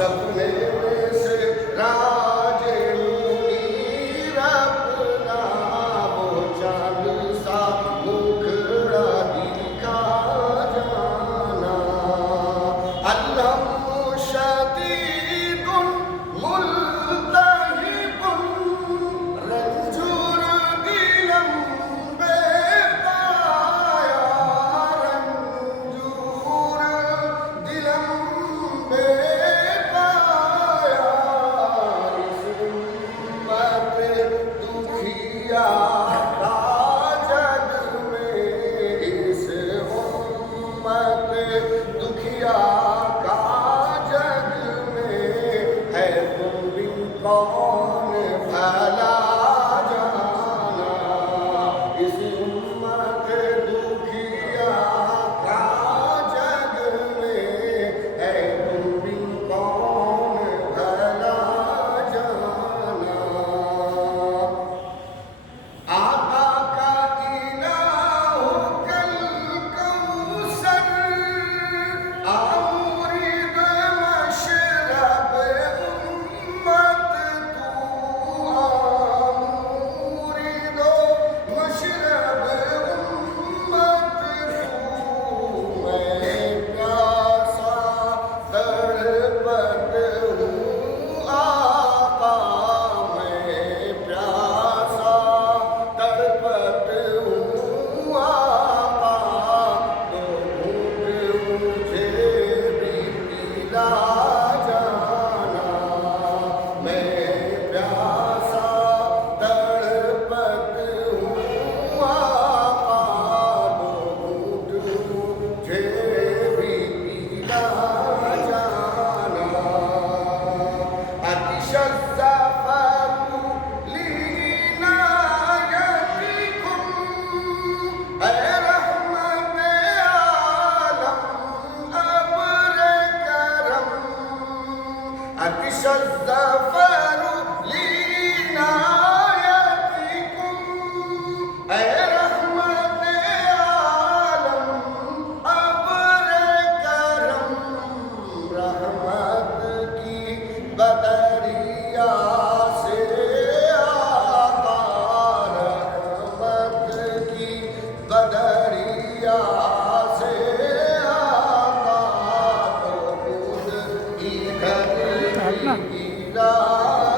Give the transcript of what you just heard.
سپنے میں سے راج منیر اپنا وہ چاند سا مکھڑا دکھا جانا الہم شدید ملتہب رنجور دلم بے پایا رنجور دلم بے پایا اس امت دکھیا کا جگ میں اس امت دکھیا کا جگ میں ہے تم بن کون بھلا جانا اس امت دکھیا کا جگ میں ہے تم بن کون بھلا جانا آقا کا الہ کل کوثر آمرید مشرب امت تو آمرید مشرب امت تو میں پیاسا تڑپت ہوں آقا میں پیاسا تڑپت ہوں آقا تو گھونٹ مجھے بھی پلا جانا میں پیاسا تڑپت ہوں آقا تو گھونٹ مجھے بھی پلا جانا عطش الظفر لعنایتکم اے رحمت عالم ابر کرم عطش الظفر لعنایتکم اے رحمت عالم ابر کرم رحمت کی بدریا سے آقا رحمت کی بدریا سے آقا تو خود ادھر ہی گرا